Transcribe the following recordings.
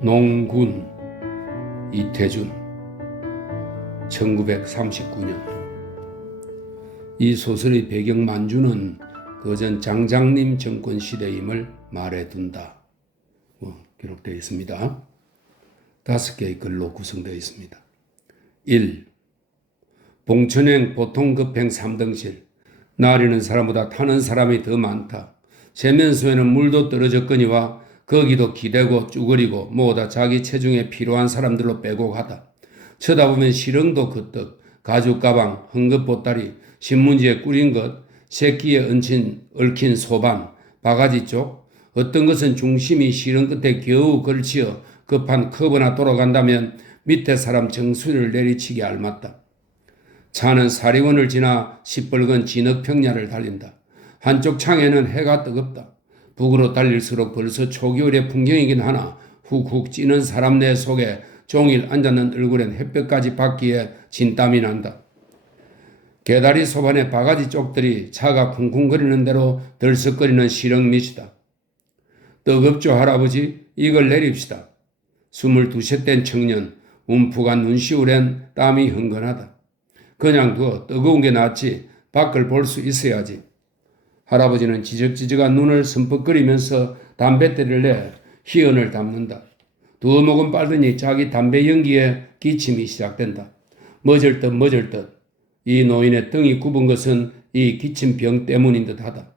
농군 이태준 1939년. 이 소설의 배경 만주는 그전 장장님 정권 시대임을 말해둔다. 기록되어 있습니다. 5개의 글로 구성되어 있습니다. 1. 봉천행 보통급행 3등실. 나리는 사람보다 타는 사람이 더 많다. 세면소에는 물도 떨어졌거니와 거기도 기대고 쭈그리고 모두 자기 체중에 필요한 사람들로 빼곡하다. 쳐다보면 시렁도 그떡, 가죽가방, 헝겊보따리, 신문지에 꾸린 것, 새끼에 얽힌 소반, 바가지 쪽, 어떤 것은 중심이 시렁 끝에 겨우 걸치어 급한 커브나 돌아간다면 밑에 사람 정수리를 내리치기 알맞다. 차는 사리원을 지나 시뻘건 진흙평야를 달린다. 한쪽 창에는 해가 뜨겁다. 북으로 달릴수록 벌써 초겨울의 풍경이긴 하나 훅훅 찌는 사람 내 속에 종일 앉았는 얼굴엔 햇볕까지 받기에 진땀이 난다. 개다리 소반의 바가지 쪽들이 차가 쿵쿵거리는 대로 들썩거리는 시렁밑이다. 뜨겁죠 할아버지? 이걸 내립시다. 22세 된 청년, 움푹한 눈시울엔 땀이 흥건하다. 그냥 두어 뜨거운 게 낫지 밖을 볼 수 있어야지. 할아버지는 지적지적한 눈을 선뻑거리면서 담뱃대를 내 희연을 담는다. 두어 모금 빨더니 자기 담배 연기에 기침이 시작된다. 멎을 듯 이 노인의 등이 굽은 것은 이 기침병 때문인 듯하다.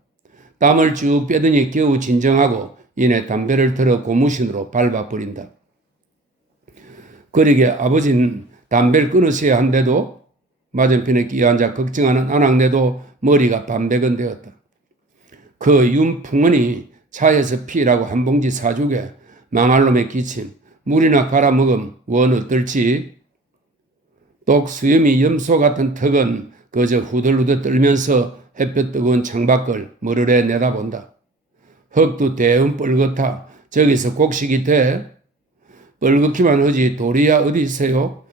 땀을 쭉 빼더니 겨우 진정하고 이내 담배를 들어 고무신으로 밟아버린다. 그러게 아버지는 담배를 끊으셔야 한데도 맞은편에 끼어앉아 걱정하는 아낙네도 머리가 반백은 되었다. 그 윤풍은이 차에서 피라고 한 봉지 사주게 망할 놈의 기침, 물이나 갈아 먹음 원 어떨지. 똑 수염이 염소 같은 턱은 그저 후들후들 떨면서 햇볕 뜨거운 창밖을 머르르 내다본다. 흙도 대음 뻘겋다. 저기서 곡식이 돼? 뻘겋기만 하지 돌이야 어디 있어요?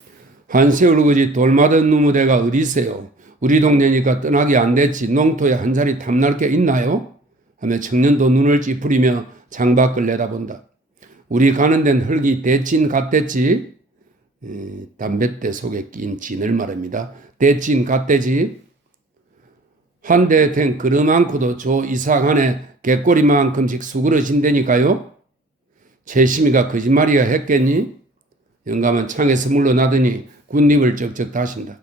한세월 그지 돌맞은 누무대가 어디 있어요? 우리 동네니까 떠나기 안 됐지 농토에 한 자리 탐날 게 있나요? 하며 청년도 눈을 찌푸리며 창밖을 내다본다. 우리 가는 데는 흙이 대진 같댔지? 담뱃대 속에 낀 진을 말합니다. 대진 같대지? 한 대 된 그르만크도 저 이삭안에 개꼬리만큼씩 수그러진다니까요? 최심이가 거짓말이야 했겠니? 영감은 창에서 물러나더니 군림을 쩍쩍 다신다.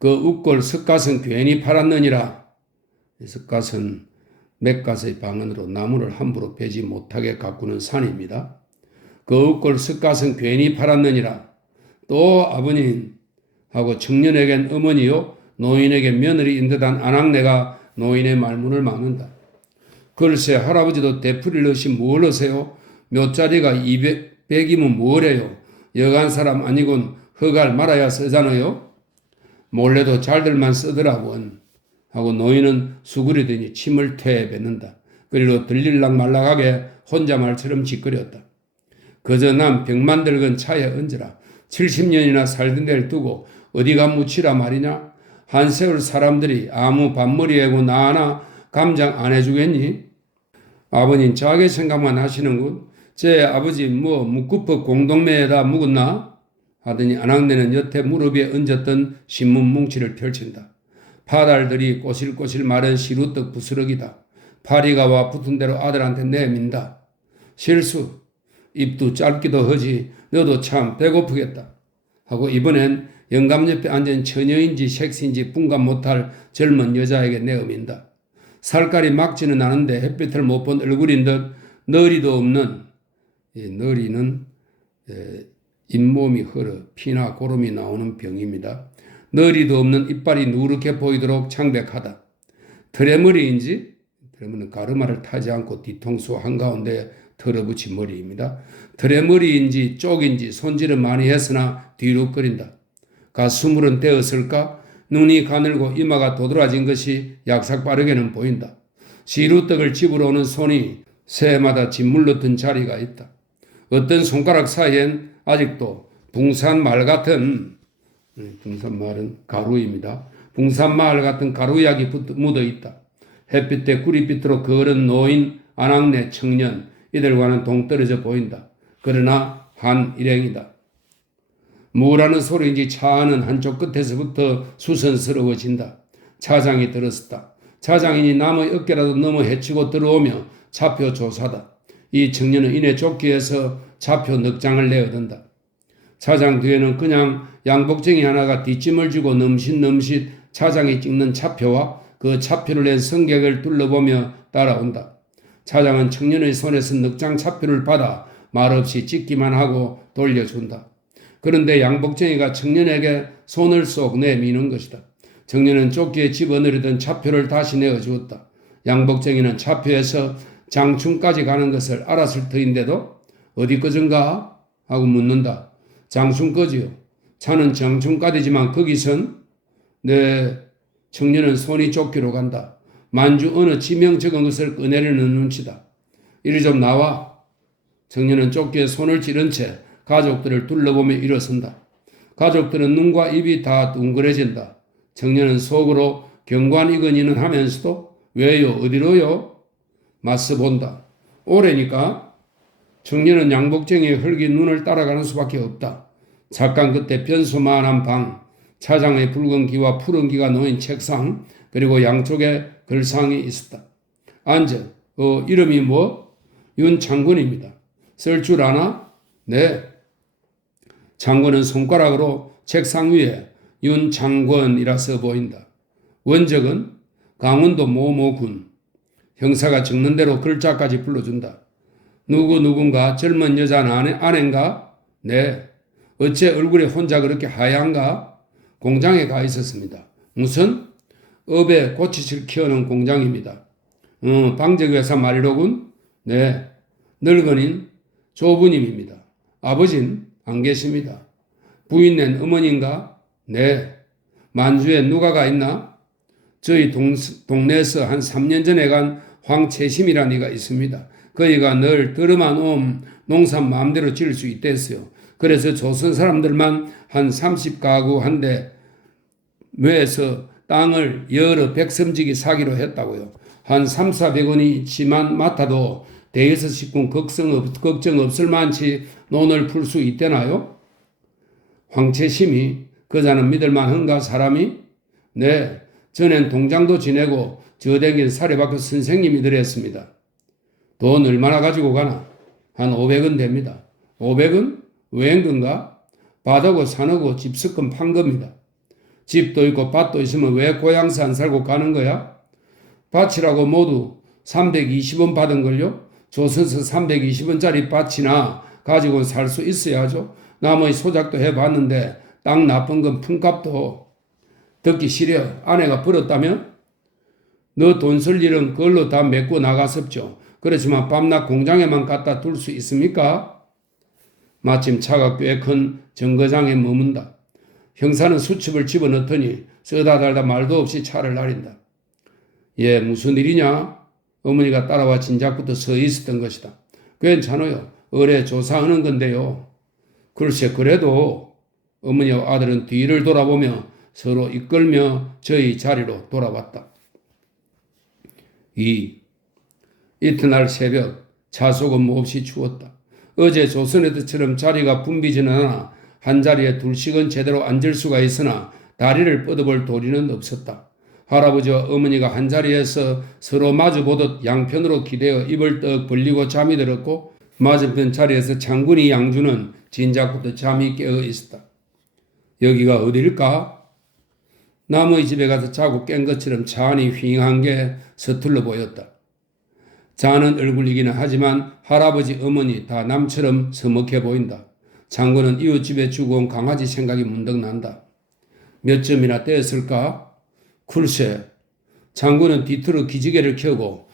그 uk골 석갓은 괜히 팔았느니라. 석갓은 맥갓의 방언으로 나무를 함부로 베지 못하게 가꾸는 산입니다. 그 uk골 석갓은 괜히 팔았느니라. 또 아버님 하고 청년에겐 어머니요 노인에겐 며느리인 듯한 아낙네가 노인의 말문을 막는다. 글쎄 할아버지도 대풀이를 넣으시 뭘 하세요? 몇 자리가 200이면 뭐래요? 여간 사람 아니군 허갈 말아야 쓰잖아요. 몰래도 잘들만 쓰더라군 하고 노인은 수그리더니 침을 퇴 뱉는다. 그리고 들릴락 말락하게 혼자말처럼 짓거렸다. 그저 난 병만 들건 차에 얹으라. 70년이나 살던 데를 두고 어디가 묻히라 말이냐? 한세월 사람들이 아무 밥머리 애고 나 하나 감장 안 해주겠니? 아버님 자기 생각만 하시는군. 제 아버지 묵구법 공동매에다 묵었나? 하더니 아낙네는 여태 무릎 위에 얹었던 신문 뭉치를 펼친다. 파달들이 꼬실꼬실 마른 시루떡 부스러기다. 파리가 와 붙은 대로 아들한테 내민다. 실수. 입도 짧기도 하지 너도 참 배고프겠다. 하고 이번엔 영감 옆에 앉은 처녀인지 색시인지 분간 못할 젊은 여자에게 내어민다. 살깔이 막지는 않은데 햇빛을 못 본 얼굴인 듯 너리도 없는 너리는 잇몸이 헐어 피나 고름이 나오는 병입니다. 너리도 없는 이빨이 누렇게 보이도록 창백하다. 드레머리인지 드레머리는 가르마를 타지 않고 뒤통수 한가운데 털어붙인 머리입니다. 드레머리인지 쪽인지 손질은 많이 했으나 뒤로 끓인다. 가스물은 되었을까? 눈이 가늘고 이마가 도드라진 것이 약삭 빠르게는 보인다. 시루떡을 집으러 오는 손이 새마다 짓물러 든 자리가 있다. 어떤 손가락 사이엔 아직도 붕산말 같은 붕산말은 가루입니다. 붕산말 같은 가루약이 묻어 있다. 햇빛에 구릿빛으로 거른 노인, 아낙네, 청년 이들과는 동떨어져 보인다. 그러나 한 일행이다. 뭐라는 소리인지 차 안은 한쪽 끝에서부터 수선스러워진다. 차장이 들었었다. 차장이니 남의 어깨라도 넘어 헤치고 들어오며 차표 조사다. 이 청년은 이내 조끼에서 차표 넉 장을 내어든다. 차장 뒤에는 그냥 양복쟁이 하나가 뒷짐을 지고 넘쉿넘쉿 차장이 찍는 차표와 그 차표를 낸 승객을 둘러보며 따라온다. 차장은 청년의 손에서 넉 장 차표를 받아 말없이 찍기만 하고 돌려준다. 그런데 양복쟁이가 청년에게 손을 쏙 내미는 것이다. 청년은 조끼에 집어넣으던 차표를 다시 내어주었다. 양복쟁이는 차표에서 장충까지 가는 것을 알았을 터인데도 어디 거전가? 하고 묻는다. 장충까지요. 차는 장충까지지만 거기선 네. 청년은 손이 쫓기로 간다. 만주 어느 지명 적은 것을 꺼내려는 눈치다. 이리 좀 나와. 청년은 조끼에 손을 찌른 채 가족들을 둘러보며 일어선다. 가족들은 눈과 입이 다 둥그레진다. 청년은 속으로 경관이건이는 하면서도 왜요? 어디로요? 맞서 본다. 오래니까 청년은 양복쟁이의 흙인 눈을 따라가는 수밖에 없다. 잠깐 그때 변수만한 방, 차장의 붉은 기와 푸른 기가 놓인 책상, 그리고 양쪽에 글상이 있었다. 앉아. 이름이 뭐? 윤창군입니다. 쓸 줄 아나? 네. 창군은 손가락으로 책상 위에 윤창권이라 써 보인다. 원적은 강원도 모모군. 형사가 적는 대로 글자까지 불러준다. 누군가 젊은 여자는 아내인가? 네. 어째 얼굴에 혼자 그렇게 하얀가? 공장에 가 있었습니다. 무슨? 업에 고치실 키우는 공장입니다. 방적회사 말이로군? 네. 늙은인 조부님입니다. 아버진 안 계십니다. 부인낸 어머니인가? 네. 만주에 누가가 있나? 저희 동네에서 한 3년 전에 간 황채심이라는 이가 있습니다. 그이가 늘 들어만 농사 마음대로 지을 수 있댔어요. 그래서 조선 사람들만 한 30가구 한데 묘에서 땅을 여러 백섬지기 사기로 했다고요. 한 3,400원이 있지만 맡아도 대여섯 식군 걱정 없을 만치 논을 풀 수 있대나요? 황채심이 그자는 믿을만한가 사람이? 네, 전엔 동장도 지내고 저댕긴 사례박교 선생님이더랬습니다. 돈 얼마나 가지고 가나? 한 500원 됩니다. 500원? 왜인 건가? 밭하고 산하고 집석금 판 겁니다. 집도 있고 밭도 있으면 왜 고향서 안 살고 가는 거야? 밭이라고 모두 320원 받은걸요? 조선서 320원짜리 밭이나 가지고 살 수 있어야죠. 남의 소작도 해봤는데 땅 나쁜 건 품값도 듣기 싫어. 아내가 벌었다면? 너 돈 쓸 일은 그걸로 다 메고 나갔었죠. 그렇지만 밤낮 공장에만 갖다 둘 수 있습니까? 마침 차가 꽤 큰 정거장에 머문다. 형사는 수첩을 집어넣더니 쓰다 달다 말도 없이 차를 날린다. 예, 무슨 일이냐? 어머니가 따라와 진작부터 서 있었던 것이다. 괜찮아요. 의뢰 조사하는 건데요. 글쎄 그래도 어머니와 아들은 뒤를 돌아보며 서로 이끌며 저희 자리로 돌아왔다. 이튿날 새벽 차속은 몹시 추웠다. 어제 조선에서처럼 자리가 붐비지는 않아 한자리에 둘씩은 제대로 앉을 수가 있으나 다리를 뻗어볼 도리는 없었다. 할아버지와 어머니가 한자리에서 서로 마주보듯 양편으로 기대어 입을 떡 벌리고 잠이 들었고 맞은편 자리에서 장군이 양주는 진작부터 잠이 깨어 있었다. 여기가 어딜까? 남의 집에 가서 자고 깬 것처럼 차 안이 휑한 게 서툴러 보였다. 자는 얼굴이기는 하지만 할아버지 어머니 다 남처럼 서먹해 보인다. 장군은 이웃집에 주고 온 강아지 생각이 문득 난다. 몇 점이나 떼었을까? 글쎄. 장군은 뒤틀어 기지개를 켜고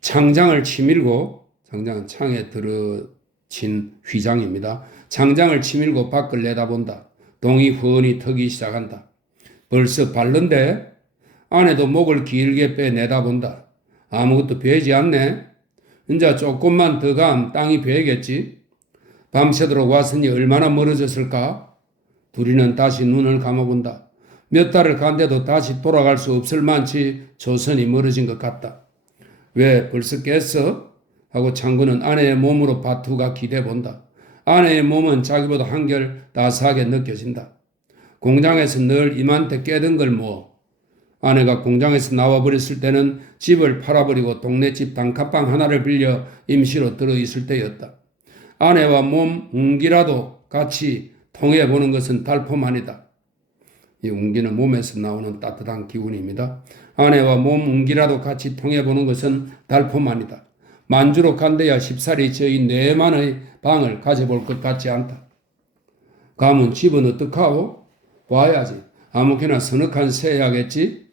창장을 치밀고, 창장은 창에 들어진 휘장입니다. 창장을 치밀고 밖을 내다본다. 동이 훤히 터기 시작한다. 벌써 밟는데 안에도 목을 길게 빼 내다본다. 아무것도 베지 않네. 이제 조금만 더 가면 땅이 베겠지. 밤새도록 왔으니 얼마나 멀어졌을까? 둘이는 다시 눈을 감아본다. 몇 달을 간데도 다시 돌아갈 수 없을 만치 조선이 멀어진 것 같다. 왜 벌써 깼어? 하고 창군은 아내의 몸으로 바투가 기대본다. 아내의 몸은 자기보다 한결 따스하게 느껴진다. 공장에서 늘 이맘때 깨던 걸 뭐. 아내가 공장에서 나와버렸을 때는 집을 팔아버리고 동네 집 단칸방 하나를 빌려 임시로 들어있을 때였다. 아내와 몸 운기라도 같이 통해보는 것은 달포만이다. 이 운기는 몸에서 나오는 따뜻한 기운입니다. 아내와 몸 운기라도 같이 통해보는 것은 달포만이다. 만주로 간대야 쉽사리 저희 네만의 방을 가져볼 것 같지 않다. 가면 집은 어떡하오? 와야지. 아무렇게나 서넉한 새야겠지?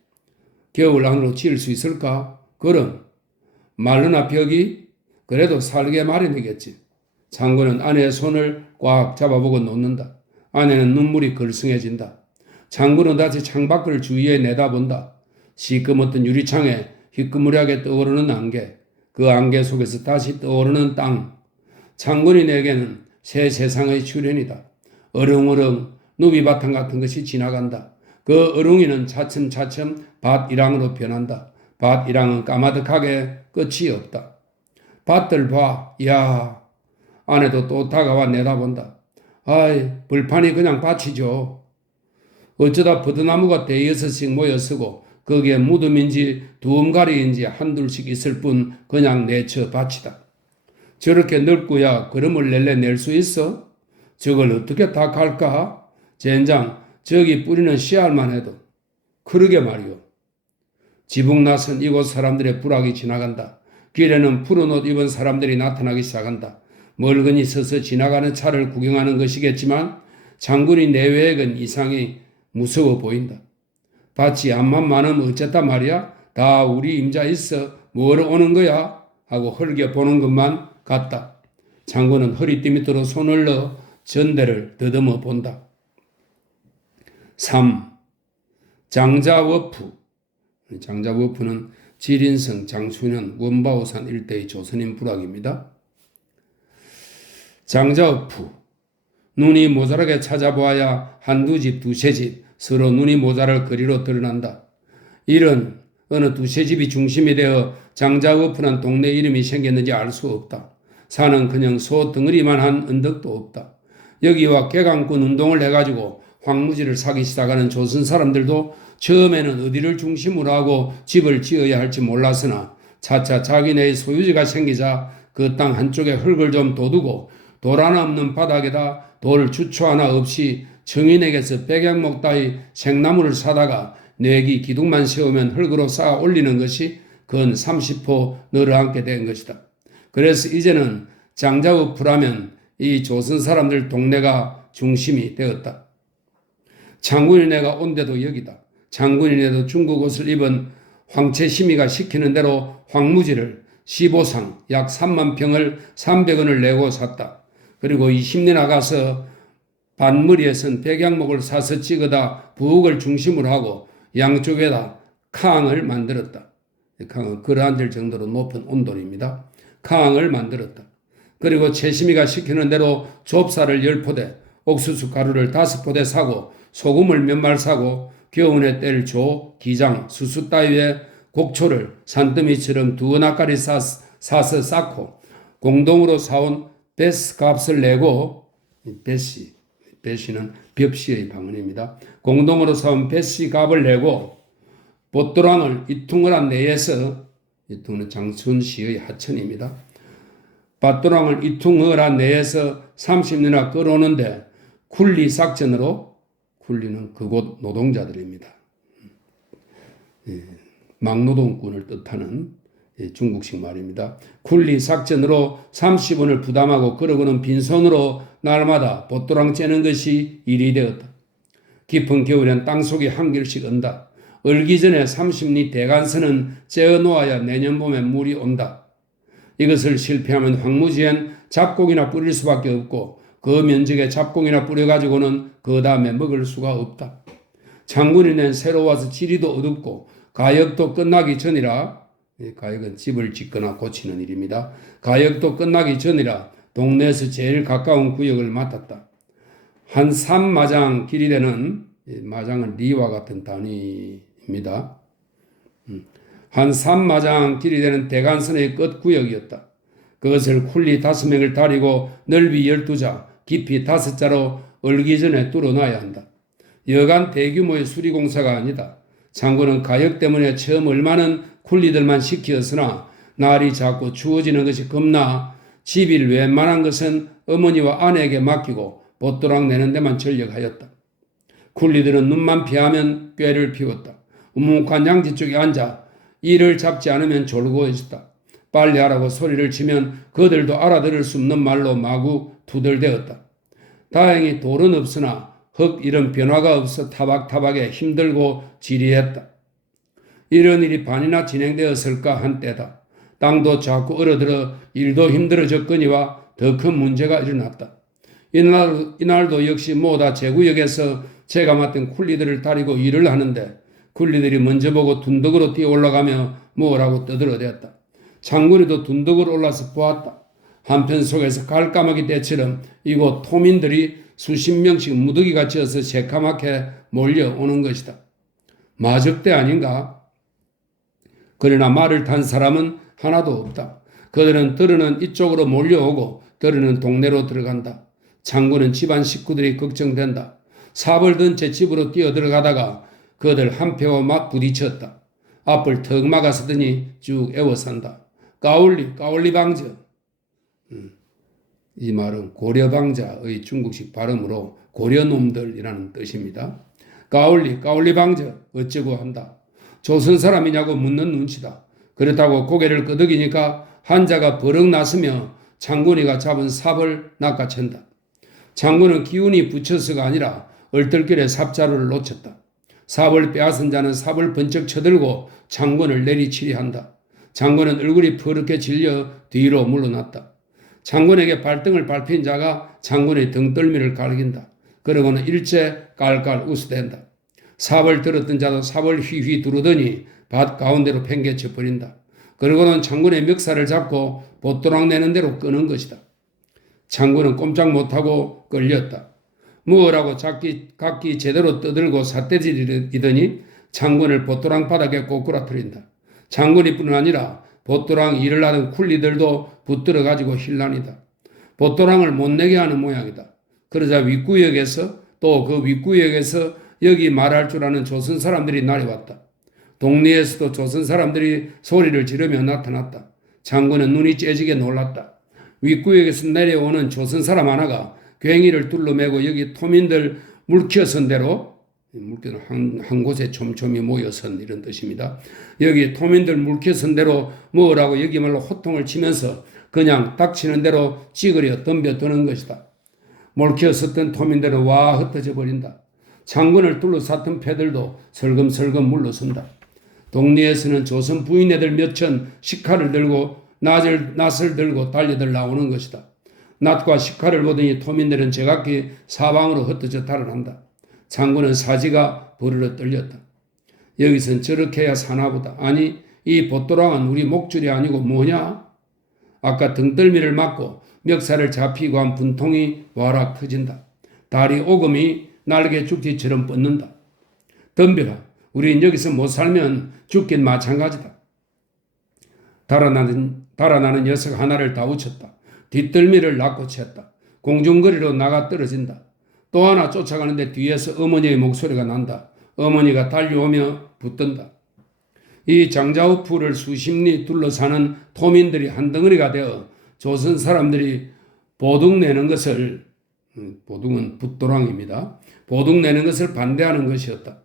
겨울 안으로 지을 수 있을까? 그럼 말르나 벽이 그래도 살게 마련이겠지. 장군은 아내의 손을 꽉 잡아보고 놓는다. 아내는 눈물이 걸성해진다. 장군은 다시 창밖을 주위에 내다본다. 시꺼멓던 유리창에 희끄무리하게 떠오르는 안개, 그 안개 속에서 다시 떠오르는 땅. 장군이 내게는 새 세상의 출현이다. 어릉어릉 누비바탕 같은 것이 지나간다. 그 어릉이는 차츰차츰 밭이랑으로 변한다. 밭이랑은 까마득하게 끝이 없다. 밭들 봐. 야, 아내도 또 다가와 내다본다. 아이, 불판이 그냥 밭이죠. 어쩌다 버드나무가 대여섯씩 모여 쓰고 거기에 무덤인지 두음가리인지 한둘씩 있을 뿐 그냥 내쳐 밭이다. 저렇게 넓고야 걸음을 낼 수 있어? 저걸 어떻게 다 갈까? 젠장, 저기 뿌리는 씨알만 해도. 그러게 말이오. 지붕 나선 이곳 사람들의 부락이 지나간다. 길에는 푸른 옷 입은 사람들이 나타나기 시작한다. 멀거니 서서 지나가는 차를 구경하는 것이겠지만 장군이 내외액은 이상이 무서워 보인다. 밭이 암만 많으면 어쨌단 말이야? 다 우리 임자 있어. 뭐로 오는 거야? 하고 헐게 보는 것만 같다. 장군은 허리띠 밑으로 손을 넣어 전대를 더듬어 본다. 3. 장자워프. 장자워프는 지린성, 장수년, 원바오산 일대의 조선인 부락입니다. 장자워프. 눈이 모자라게 찾아보아야 한두 집, 두세 집, 서로 눈이 모자랄 거리로 드러난다. 이런 어느 두세 집이 중심이 되어 장자워프란 동네 이름이 생겼는지 알 수 없다. 산은 그냥 소 덩어리만 한 언덕도 없다. 여기와 개강꾼 운동을 해가지고 황무지를 사기 시작하는 조선 사람들도 처음에는 어디를 중심으로 하고 집을 지어야 할지 몰랐으나 차차 자기네의 소유지가 생기자 그 땅 한쪽에 흙을 좀 돋우고 돌 하나 없는 바닥에다 돌 주초 하나 없이 정인에게서 백양목 따위 생나무를 사다가 내기 기둥만 세우면 흙으로 쌓아 올리는 것이 근 30호 늘어앉게 된 것이다. 그래서 이제는 장자우프라면 이 조선 사람들 동네가 중심이 되었다. 장군이네가 온 데도 여기다. 장군이네도 중국 옷을 입은 황채심이가 시키는 대로 황무지를 15상 약 3만 평을 300원을 내고 샀다. 그리고 20년 나가서 반머리에 선 백양목을 사서 찍어다 부엌을 중심으로 하고 양쪽에다 캉을 만들었다. 캉은 걸어앉을 정도로 높은 온돌입니다. 캉을 만들었다. 그리고 채심이가 시키는 대로 좁쌀을 10포대, 옥수수 가루를 5포대 사고 소금을 몇 말 사고 겨우내 뗄 조, 기장, 수수 따위에 곡초를 산더미처럼 두어 나까리 사서 쌓고 공동으로 사온 베스 값을 내고 베시는 벽시의 방언입니다. 공동으로 사온 베시 값을 내고 봇도랑을 이퉁을 내에서 이퉁은 장순시의 하천입니다. 밭도랑을 이퉁을 내에서 30년이나 끌어오는데 쿨리 삭전으로 쿨리는 그곳 노동자들입니다. 막노동꾼을 뜻하는 중국식 말입니다. 쿨리 삭전으로 30원을 부담하고 그러고는 빈손으로 날마다 봇도랑 째는 것이 일이 되었다. 깊은 겨울엔 땅속에 한 길씩 언다. 얼기 전에 30리 대간선은 째어 놓아야 내년 봄에 물이 온다. 이것을 실패하면 황무지엔 잡곡이나 뿌릴 수밖에 없고 그 면적에 잡곡이나 뿌려가지고는 그 다음에 먹을 수가 없다. 장군이는 새로 와서 지리도 어둡고 가역도 끝나기 전이라, 가역은 집을 짓거나 고치는 일입니다. 가역도 끝나기 전이라 동네에서 제일 가까운 구역을 맡았다. 한 3마장 길이 되는, 마장은 리와 같은 단위입니다. 한 3마장 길이 되는 대간선의 끝 구역이었다. 그것을 쿨리 5명을 다리고 넓이 12자, 깊이 5자로 얼기 전에 뚫어놔야 한다. 여간 대규모의 수리공사가 아니다. 장군은 가역 때문에 처음 얼마는 쿨리들만 시키었으나 날이 자꾸 추워지는 것이 겁나 집일 웬만한 것은 어머니와 아내에게 맡기고 보또락 내는 데만 전력하였다. 쿨리들은 눈만 피하면 꾀를 피웠다. 우묵한 양지 쪽에 앉아 이를 잡지 않으면 졸고 있었다. 빨리 하라고 소리를 치면 그들도 알아들을 수 없는 말로 마구 투덜대었다. 다행히 돌은 없으나 흙 이런 변화가 없어 타박타박에 힘들고 지리했다. 이런 일이 반이나 진행되었을까 한때다. 땅도 자꾸 얼어들어 일도 힘들어졌거니와 더 큰 문제가 일어났다. 이날도 역시 모다 제구역에서 제가 맡은 쿨리들을 다리고 일을 하는데 쿨리들이 먼저 보고 둔덕으로 뛰어 올라가며 뭐라고 떠들어댔다. 장군이도 둔덕으로 올라서 보았다. 한편 속에서 갈까마귀 떼처럼 이곳 토민들이 수십 명씩 무더기가 져서 새카맣게 몰려오는 것이다. 마적대 아닌가? 그러나 말을 탄 사람은 하나도 없다. 그들은 들으는 이쪽으로 몰려오고 들으는 동네로 들어간다. 장군은 집안 식구들이 걱정된다. 삽을 든 채 집으로 뛰어들어가다가 그들 한패와 막 부딪혔다. 앞을 턱 막아서더니 쭉 애워산다. 까올리 방저. 이 말은 고려방자의 중국식 발음으로 고려놈들이라는 뜻입니다. 까올리 방저 어쩌고 한다. 조선 사람이냐고 묻는 눈치다. 그렇다고 고개를 끄덕이니까 한자가 버럭 났으며 장군이가 잡은 삽을 낚아챈다. 장군은 기운이 붙여서가 아니라 얼떨결에 삽자루를 놓쳤다. 삽을 빼앗은 자는 삽을 번쩍 쳐들고 장군을 내리치려 한다. 장군은 얼굴이 퍼렇게 질려 뒤로 물러났다. 장군에게 발등을 밟힌 자가 장군의 등떨미를 갈긴다. 그러고는 일제 깔깔 웃어댄다. 삽을 들었던 자도 삽을 휘휘 두르더니 밭 가운데로 팽개쳐 버린다. 그러고는 장군의 멱살을 잡고 보또락 내는 대로 끄는 것이다. 장군은 꼼짝 못하고 끌렸다. 뭐라고 각기 제대로 떠들고 삿대질이더니 장군을 보또랑 바닥에 꼬꾸라뜨린다. 장군이뿐 아니라 보또랑 일을 하던 쿨리들도 붙들어 가지고 힐난이다. 보또랑을 못 내게 하는 모양이다. 그러자 윗구역에서 또 그 윗구역에서 여기 말할 줄 아는 조선 사람들이 날아왔다. 동네에서도 조선 사람들이 소리를 지르며 나타났다. 장군은 눈이 째지게 놀랐다. 윗구역에서 내려오는 조선 사람 하나가 괭이를 둘러매고 여기 토민들 물키어선 대로, 물키는 한 곳에 촘촘히 모여선 이런 뜻입니다. 여기 토민들 물키어선 대로 뭐라고 여기 말로 호통을 치면서 그냥 닥치는 대로 찌그려 덤벼드는 것이다. 몰키어섰던 토민들은 와 흩어져 버린다. 장군을 둘러쌌던 패들도 설금설금 물러선다. 동네에서는 조선 부인애들 몇천 식칼을 들고 낫을 들고 달려들 나오는 것이다. 낫과 식칼을 보더니 토민들은 제각기 사방으로 흩어져 달아난다. 장군은 사지가 버르르 떨렸다. 여기선 저렇게 해야 사나보다. 아니 이 보또랑은 우리 목줄이 아니고 뭐냐? 아까 등떨미를 맞고 멱살을 잡히고 한 분통이 와락 터진다. 다리 오금이 날개 죽기처럼 뻗는다. 덤벼라. 우린 여기서 못 살면 죽긴 마찬가지다. 달아나는 녀석 하나를 다 우쳤다. 뒷덜미를 낳고 챘다. 공중거리로 나가 떨어진다. 또 하나 쫓아가는데 뒤에서 어머니의 목소리가 난다. 어머니가 달려오며 붙든다. 이 장자우풀을 수십 리 둘러사는 토민들이 한 덩어리가 되어 조선 사람들이 보둑 내는 것을, 보둑은 붓도랑입니다. 보둑 내는 것을 반대하는 것이었다.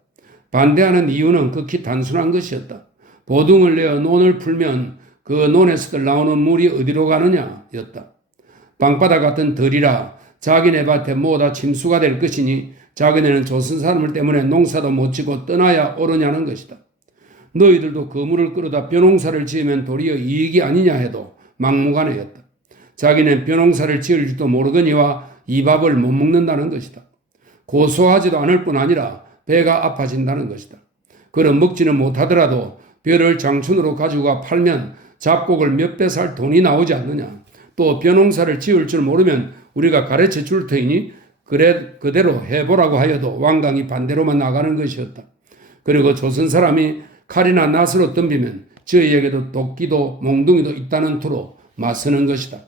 반대하는 이유는 극히 단순한 것이었다. 보둥을 내어 논을 풀면 그 논에서 나오는 물이 어디로 가느냐 였다. 방바다 같은 덜이라 자기네 밭에 모두 침수가 될 것이니 자기네는 조선 사람을 때문에 농사도 못 지고 떠나야 옳으냐는 것이다. 너희들도 그 물을 끌어다 벼농사를 지으면 도리어 이익이 아니냐 해도 막무가내였다. 자기는 벼농사를 지을 줄도 모르거니와 이 밥을 못 먹는다는 것이다. 고소하지도 않을 뿐 아니라 배가 아파진다는 것이다. 그럼 먹지는 못하더라도 벼를 장춘으로 가지고 가 팔면 잡곡을 몇 배 살 돈이 나오지 않느냐. 또 벼농사를 지을 줄 모르면 우리가 가르쳐 줄 테니 그대로 해보라고 하여도 완강히 반대로만 나가는 것이었다. 그리고 조선 사람이 칼이나 낫으로 덤비면 저희에게도 도끼도 몽둥이도 있다는 투로 맞서는 것이다.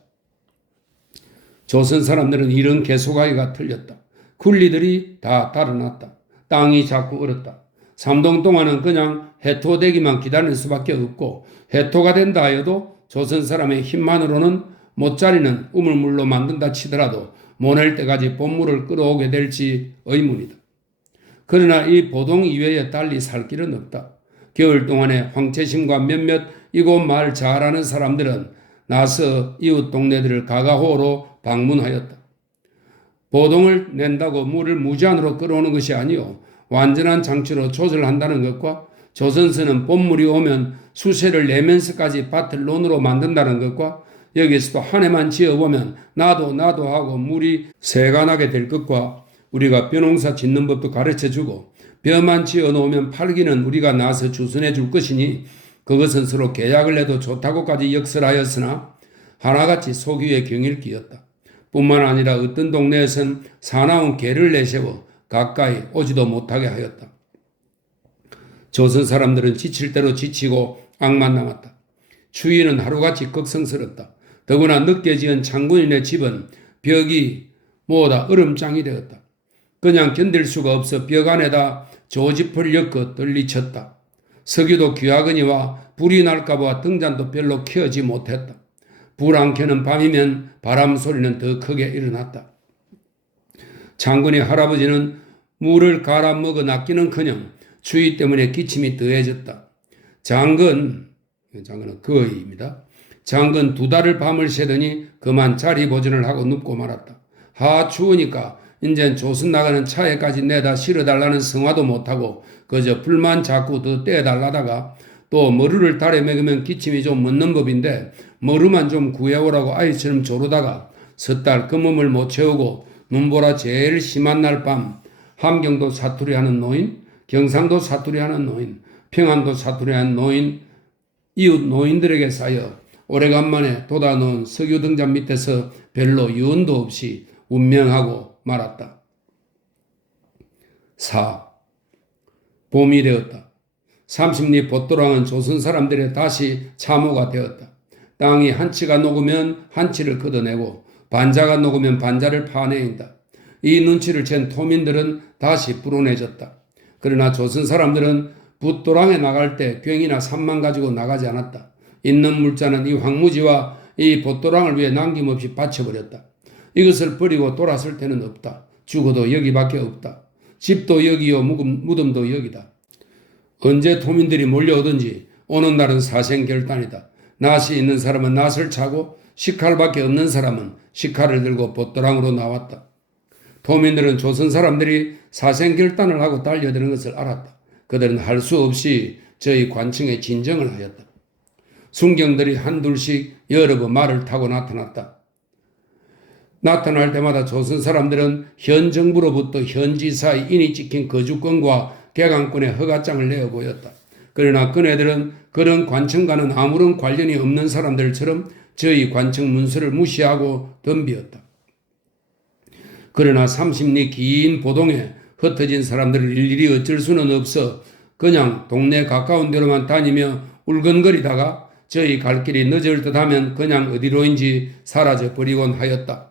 조선 사람들은 이런 개소가기가 틀렸다. 군리들이 다 달아났다. 땅이 자꾸 얼었다. 3동 동안은 그냥 해토되기만 기다릴 수밖에 없고 해토가 된다 하여도 조선 사람의 힘만으로는 못자리는 우물물로 만든다 치더라도 모낼 때까지 본물을 끌어오게 될지 의문이다. 그러나 이 보동 이외에 달리 살 길은 없다. 겨울 동안에 황채심과 몇몇 이곳 말 잘 아는 사람들은 나서 이웃 동네들을 가가호로 방문하였다. 보동을 낸다고 물을 무제한으로 끌어오는 것이 아니요 완전한 장치로 조절한다는 것과 조선서는 본물이 오면 수세를 내면서까지 밭을 논으로 만든다는 것과 여기서도 한 해만 지어보면 나도 하고 물이 새가나게 될 것과 우리가 벼농사 짓는 법도 가르쳐주고 벼만 지어놓으면 팔기는 우리가 나서 주선해 줄 것이니 그것은 서로 계약을 해도 좋다고까지 역설하였으나 하나같이 속이의 경일기였다. 뿐만 아니라 어떤 동네에선 사나운 개를 내세워 가까이 오지도 못하게 하였다. 조선 사람들은 지칠 대로 지치고 악만 남았다. 추위는 하루같이 걱성스럽다. 더구나 늦게 지은 장군인의 집은 벽이 모두 얼음장이 되었다. 그냥 견딜 수가 없어 벽 안에다 조지풀 엮어 떨리쳤다. 석유도 귀하거니와 불이 날까봐 등잔도 별로 켜지 못했다. 불 안 켜는 밤이면 바람 소리는 더 크게 일어났다. 장군의 할아버지는 물을 갈아 먹어 낫기는커녕 추위 때문에 기침이 더해졌다. 장군은 거의입니다. 장군 2달을 밤을 새더니 그만 자리 보존을 하고 눕고 말았다. 추우니까 이젠 조선 나가는 차에까지 내다 실어달라는 성화도 못하고 그저 불만 자꾸 더 떼달라다가 또 머루를 달에 먹으면 기침이 좀 멎는 법인데 머루만 좀 구해오라고 아이처럼 조르다가 섣달 그 몸을 못 채우고 눈보라 제일 심한 날 밤 함경도 사투리하는 노인, 경상도 사투리하는 노인, 평안도 사투리하는 노인, 이웃 노인들에게 쌓여 오래간만에 돋아놓은 석유 등잔 밑에서 별로 유언도 없이 운명하고 말았다. 4. 봄이 되었다. 30리 봇도랑은 조선 사람들의 다시 참호가 되었다. 땅이 한치가 녹으면 한치를 걷어내고 반자가 녹으면 반자를 파내인다. 이 눈치를 챈 토민들은 다시 불온해졌다. 그러나 조선 사람들은 붓도랑에 나갈 때 병이나 삽만 가지고 나가지 않았다. 있는 물자는 이 황무지와 이 봇도랑을 위해 남김없이 바쳐버렸다. 이것을 버리고 돌아설 때는 없다. 죽어도 여기밖에 없다. 집도 여기요 무덤도 여기다. 언제 토민들이 몰려오든지 오는 날은 사생결단이다. 낫이 있는 사람은 낫을 차고 식칼밖에 없는 사람은 식칼을 들고 봇도랑으로 나왔다. 토민들은 조선 사람들이 사생결단을 하고 달려드는 것을 알았다. 그들은 할 수 없이 저희 관청에 진정을 하였다. 순경들이 한둘씩 여러 번 말을 타고 나타났다. 나타날 때마다 조선 사람들은 현 정부로부터 현지사의 인이 찍힌 거주권과 개강권의 허가장을 내어 보였다. 그러나 그네들은 그런 관청과는 아무런 관련이 없는 사람들처럼 저희 관청 문서를 무시하고 덤비었다. 그러나 30리 긴 보동에 흩어진 사람들을 일일이 어쩔 수는 없어 그냥 동네 가까운 데로만 다니며 울건거리다가 저희 갈 길이 늦을 듯하면 그냥 어디로인지 사라져 버리곤 하였다.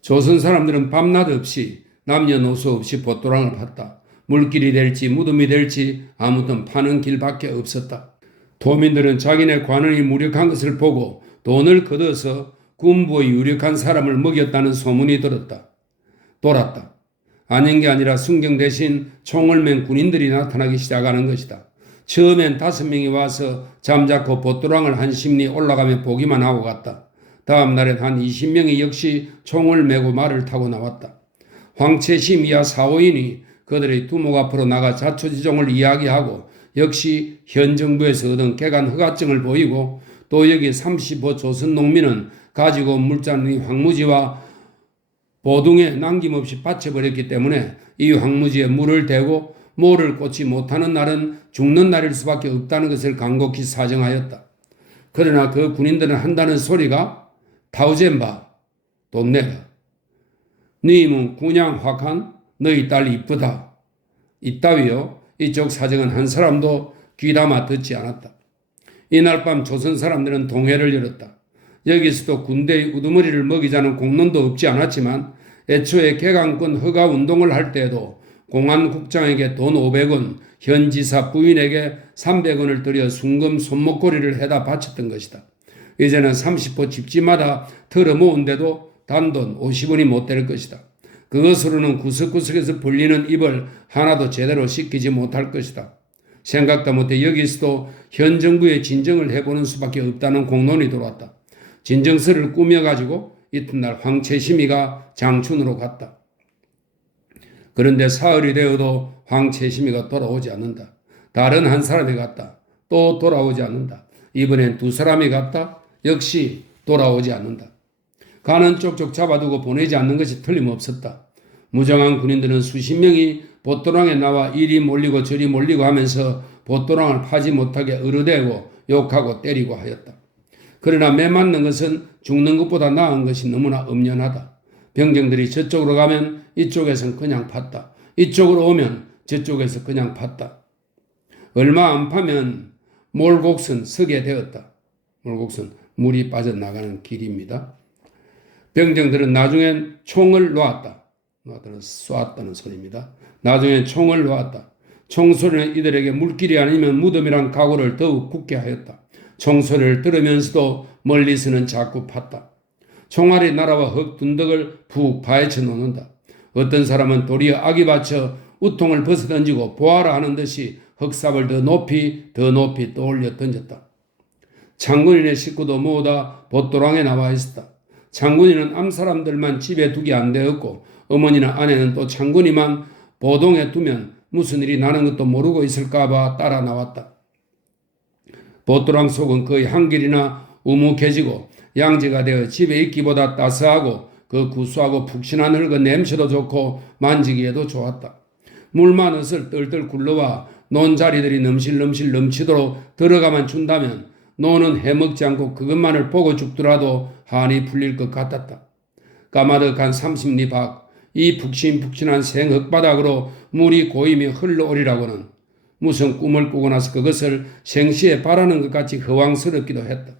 조선 사람들은 밤낮 없이 남녀노소 없이 봇도랑을 팠다. 물길이 될지 무덤이 될지 아무튼 파는 길밖에 없었다. 도민들은 자기네 관원이 무력한 것을 보고 돈을 걷어서 군부의 유력한 사람을 먹였다는 소문이 돌았다. 아닌 게 아니라 순경 대신 총을 맨 군인들이 나타나기 시작하는 것이다. 처음엔 5명이 와서 잠자코 봇도랑을 한 심리 올라가며 보기만 하고 갔다. 다음 날엔 한 20명이 역시 총을 메고 말을 타고 나왔다. 황채심 이하 4~5인이 그들의 두목 앞으로 나가 자초지종을 이야기하고 역시 현 정부에서 얻은 개간 허가증을 보이고 또 여기 35 조선 농민은 가지고 온 물자는 황무지와 보둥에 남김없이 바쳐버렸기 때문에 이 황무지에 물을 대고 모를 꽂지 못하는 날은 죽는 날일 수밖에 없다는 것을 간곡히 사정하였다. 그러나 그 군인들은 한다는 소리가 타우젠바 돈 내라. 네 몸 그냥 확한 너희 딸 이쁘다. 이따위요. 이쪽 사정은 한 사람도 귀담아 듣지 않았다. 이날 밤 조선 사람들은 동회를 열었다. 여기서도 군대의 우두머리를 먹이자는 공론도 없지 않았지만 애초에 개강권 허가 운동을 할 때에도 공안국장에게 돈 500원, 현 지사 부인에게 300원을 들여 순금 손목걸이를 해다 바쳤던 것이다. 이제는 30호 집집마다 털어 모은데도 단돈 50원이 못 될 것이다. 그것으로는 구석구석에서 불리는 입을 하나도 제대로 씻기지 못할 것이다. 생각도 못해 여기서도 현 정부의 진정을 해보는 수밖에 없다는 공론이 들어왔다. 진정서를 꾸며가지고 이튿날 황채심이가 장춘으로 갔다. 그런데 사흘이 되어도 황채심이가 돌아오지 않는다. 다른 한 사람이 갔다. 또 돌아오지 않는다. 이번엔 두 사람이 갔다. 역시 돌아오지 않는다. 가는 쪽쪽 잡아두고 보내지 않는 것이 틀림없었다. 무장한 군인들은 수십 명이 보도랑에 나와 이리 몰리고 저리 몰리고 하면서 보도랑을 파지 못하게 으르대고 욕하고 때리고 하였다. 그러나 매 맞는 것은 죽는 것보다 나은 것이 너무나 엄연하다. 병정들이 저쪽으로 가면 이쪽에선 그냥 팠다. 이쪽으로 오면 저쪽에서 그냥 팠다. 얼마 안 파면 몰곡선 서게 되었다. 몰곡선, 물이 빠져나가는 길입니다. 병정들은 나중엔 총을 놓았다. 쏘았다는 소리입니다. 나중엔 총을 놓았다. 총소리는 이들에게 물길이 아니면 무덤이란 각오를 더욱 굳게 하였다. 총소리를 들으면서도 멀리서는 자꾸 팠다. 총알이 날아와 흙 둔덕을 푹 파헤쳐 놓는다. 어떤 사람은 도리어 악이 받쳐 우통을 벗어던지고 보아라 하는 듯이 흙삽을 더 높이 떠올려 던졌다. 장군인의 식구도 모두 보도랑에 나와 있었다. 장군이는 암사람들만 집에 두게 안 되었고 어머니나 아내는 또 장군이만 보동에 두면 무슨 일이 나는 것도 모르고 있을까봐 따라 나왔다. 보도랑 속은 거의 한길이나 우묵해지고 양지가 되어 집에 있기보다 따스하고 그 구수하고 푹신한 흙은 냄새도 좋고 만지기에도 좋았다. 물만 으슬 뜰뜰 굴러와 논자리들이 넘실넘실 넘치도록 들어가만 준다면 노는 해먹지 않고 그것만을 보고 죽더라도 한이 풀릴 것 같았다. 까마득한 30리 밖 이 푹신푹신한 생흙바닥으로 물이 고이며 흘러오리라고는 무슨 꿈을 꾸고 나서 그것을 생시에 바라는 것 같이 허황스럽기도 했다.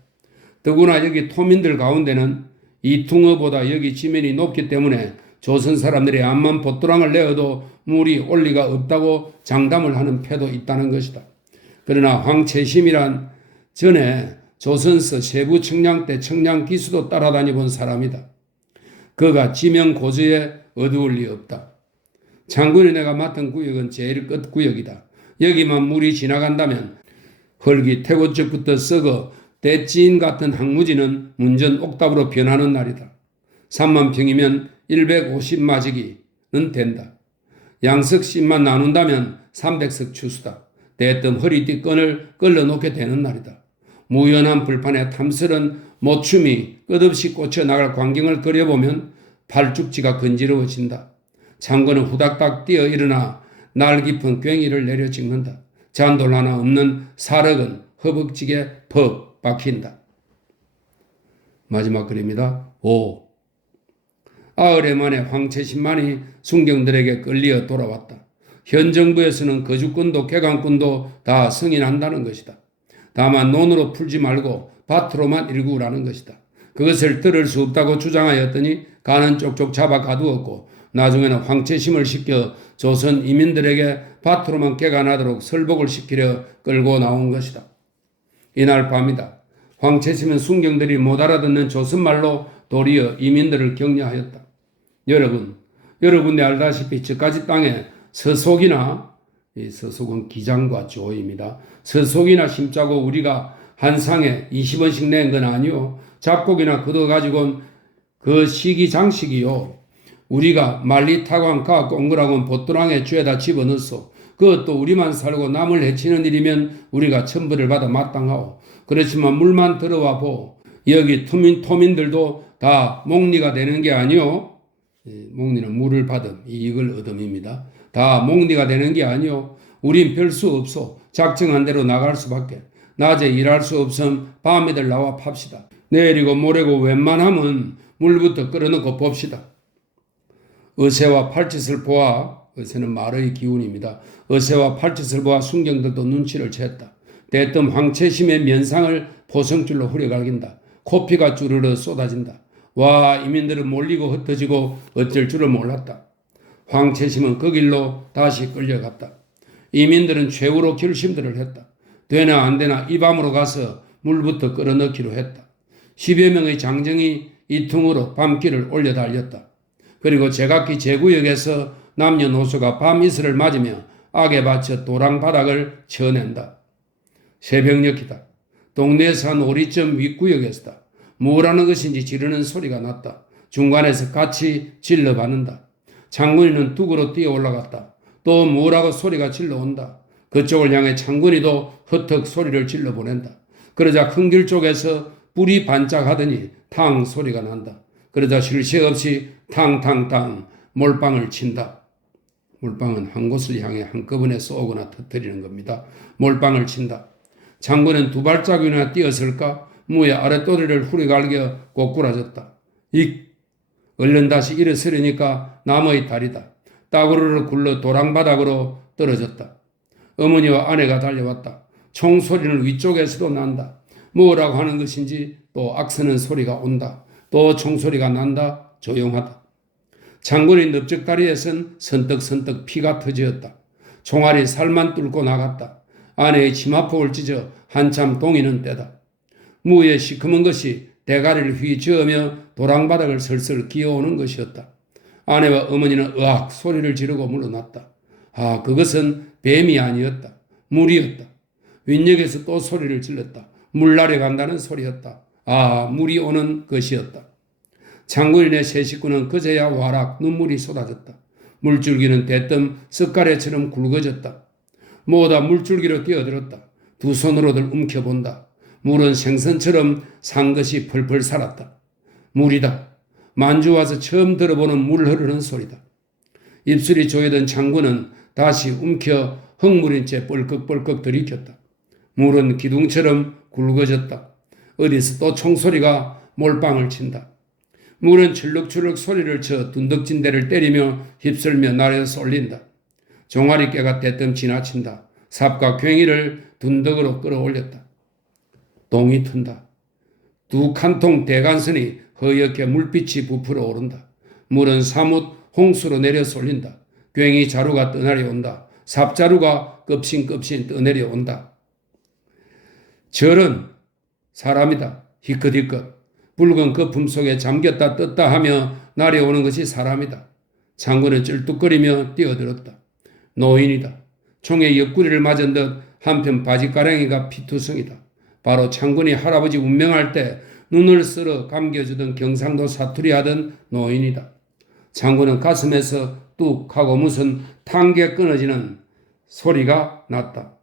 더구나 여기 토민들 가운데는 이 퉁어보다 여기 지면이 높기 때문에 조선 사람들이 암만 보도랑을 내어도 물이 올 리가 없다고 장담을 하는 패도 있다는 것이다. 그러나 황채심이란 전에 조선서 세부 청량 때 청량 기수도 따라다니 본 사람이다. 그가 지명 고저에 어두울 리 없다. 장군이 내가 맡은 구역은 제일 끝 구역이다. 여기만 물이 지나간다면 흙이 태고쪽부터 썩어 대지인 같은 항무지는 문전 옥답으로 변하는 날이다. 3만 평이면 150마지기는 된다. 양석 씩만 나눈다면 300석 추수다. 대뜸 허리띠끈을 끌어놓게 되는 날이다. 무연한 불판에 탐스런 모춤이 끝없이 꽂혀 나갈 광경을 그려보면 팔죽지가 건지러워진다. 장군은 후닥닥 뛰어 일어나 날 깊은 괭이를 내려 찍는다. 잔돌 하나 없는 사력은 허벅지에 퍽 박힌다. 마지막 글입니다. 5. 아흘에 만에 황채심만이 순경들에게 끌려 돌아왔다. 현 정부에서는 거주권도 개강권도 다 승인한다는 것이다. 다만 논으로 풀지 말고 밭으로만 일구라는 것이다. 그것을 들을 수 없다고 주장하였더니 가는 쪽쪽 잡아 가두었고 나중에는 황채심을 시켜 조선 이민들에게 밭으로만 개간하도록 설복을 시키려 끌고 나온 것이다. 이날 밤이다. 황채심은 순경들이 못 알아듣는 조선말로 도리어 이민들을 격려하였다. 여러분이 알다시피 저까지 땅에 서속이나, 이 서속은 기장과 조입니다. 서속이나 심자고 우리가 한 상에 20원씩 낸 건 아니요. 잡곡이나 걷어가지고는 그 시기장식이요. 우리가 만리타관 가 꽁그라곤 보뚜랑에 쥐에다 집어넣었소. 그것도 우리만 살고 남을 해치는 일이면 우리가 천벌을 받아 마땅하오. 그렇지만 물만 들어와 보. 여기 토민들도 다 목리가 되는 게 아니요. 목리는 물을 받음, 이익을 얻음입니다. 다 목리가 되는 게 아니요. 우린 별 수 없소. 작정한 대로 나갈 수밖에. 낮에 일할 수 없음 밤에들 나와 팝시다. 내일이고 모레고 웬만하면 물부터 끌어넣고 봅시다. 어세와 팔짓을 보아, 어세는 말의 기운입니다. 어세와 팔짓을 보아 순경들도 눈치를 챘다. 대뜸 황채심의 면상을 포성줄로 후려갈긴다. 코피가 주르르 쏟아진다. 와, 이민들은 몰리고 흩어지고 어쩔 줄을 몰랐다. 황채심은 그 길로 다시 끌려갔다. 이민들은 최후로 결심들을 했다. 되나 안 되나 이 밤으로 가서 물부터 끌어넣기로 했다. 10여 명의 장정이 이퉁으로 밤길을 올려 달렸다. 그리고 제각기 제구역에서 남녀노소가 밤 이슬을 맞으며 악에 받쳐 도랑바닥을 쳐낸다. 새벽녘이다. 동네에서 한 오리점 윗구역에서다. 뭐라는 것인지 지르는 소리가 났다. 중간에서 같이 질러받는다. 장군이는 뚝으로 뛰어 올라갔다. 또 뭐라고 소리가 질러온다. 그쪽을 향해 장군이도 헛헉 소리를 질러보낸다. 그러자 큰 길 쪽에서 불이 반짝하더니 탕 소리가 난다. 그러자 쉴 새 없이 탕탕탕 몰빵을 친다. 몰빵은 한 곳을 향해 한꺼번에 쏘거나 터뜨리는 겁니다. 몰빵을 친다. 장군은 두 발짝이나 뛰었을까? 무의 아랫도리를 후리갈겨 고꾸라졌다. 얼른 다시 일어서려니까 나무의 다리다. 따구르르 굴러 도랑바닥으로 떨어졌다. 어머니와 아내가 달려왔다. 총소리는 위쪽에서도 난다. 뭐라고 하는 것인지 또 악쓰는 소리가 온다. 또 총소리가 난다. 조용하다. 장군의 넓적다리에선 선떡선떡 피가 터지었다. 총알이 살만 뚫고 나갔다. 아내의 치마폭을 찢어 한참 동이는 때다. 무에 시커먼 것이 대가리를 휘저으며 도랑바닥을 설설 기어오는 것이었다. 아내와 어머니는 으악 소리를 지르고 물러났다. 아, 그것은 뱀이 아니었다. 물이었다. 윗역에서 또 소리를 질렀다. 물 날아간다는 소리였다. 아, 물이 오는 것이었다. 장군인의 세 식구는 그제야 와락 눈물이 쏟아졌다. 물줄기는 대뜸 석가래처럼 굵어졌다. 모두 물줄기로 뛰어들었다. 두 손으로들 움켜본다. 물은 생선처럼 산 것이 펄펄 살았다. 물이다. 만주 와서 처음 들어보는 물 흐르는 소리다. 입술이 조이던 장군은 다시 움켜 흙물인 채 뻘꺽뻘꺽 들이켰다. 물은 기둥처럼 굵어졌다. 어디서 또 총소리가 몰빵을 친다. 물은 출렁출렁 소리를 쳐 둔덕진대를 때리며 휩쓸며 날에서 쏠린다. 종아리깨가 대뜸 지나친다. 삽과 괭이를 둔덕으로 끌어올렸다. 동이 튼다. 두 칸통 대간선이 허옇게 물빛이 부풀어 오른다. 물은 사뭇 홍수로 내려 쏠린다. 괭이 자루가 떠내려 온다. 삽자루가 껍신껍신 떠내려 온다. 절은 사람이다. 희끗희끗. 붉은 거품 속에 잠겼다 떴다 하며 날아오는 것이 사람이다. 장군은 쩔뚝거리며 뛰어들었다. 노인이다. 총의 옆구리를 맞은 듯 한편 바지가랑이가 피투성이다. 바로 장군이 할아버지 운명할 때 눈을 쓸어 감겨주던 경상도 사투리 하던 노인이다. 장군은 가슴에서 뚝 하고 무슨 탄개 끊어지는 소리가 났다.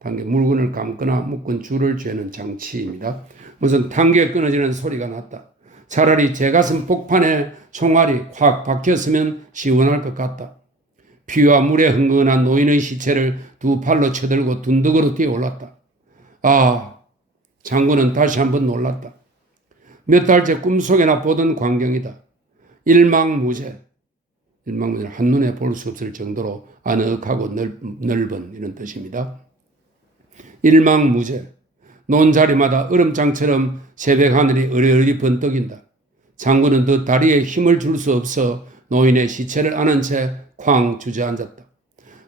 단계 물건을 감거나 묶은 줄을 죄는 장치입니다. 무슨 단계 끊어지는 소리가 났다. 차라리 제 가슴 폭판에 총알이 확 박혔으면 시원할 것 같다. 피와 물에 흥건한 노인의 시체를 두 팔로 쳐들고 둔덕으로 뛰어올랐다. 아, 장군은 다시 한번 놀랐다. 몇 달째 꿈속에나 보던 광경이다. 일망무제. 일망무제는 한눈에 볼 수 없을 정도로 아늑하고 넓은 이런 뜻입니다. 일망무제. 논자리마다 얼음장처럼 새벽 하늘이 어리어리 번뜩인다. 장군은 그 다리에 힘을 줄 수 없어 노인의 시체를 안은 채 쾅 주저앉았다.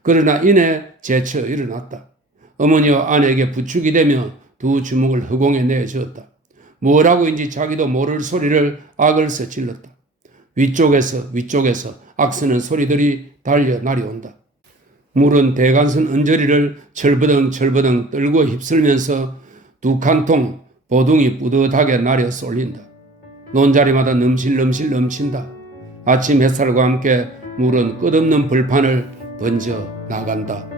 그러나 이내 재쳐 일어났다. 어머니와 아내에게 부축이 되며 두 주먹을 허공에 내어주었다. 뭐라고인지 자기도 모를 소리를 악을서 질렀다. 위쪽에서 악쓰는 소리들이 달려 날아온다. 물은 대간선 언저리를 철버덩 떨고 휩쓸면서 두 칸통 보둥이 뿌듯하게 날려 쏠린다. 논자리마다 넘실넘실 넘친다. 아침 햇살과 함께 물은 끝없는 벌판을 번져 나간다.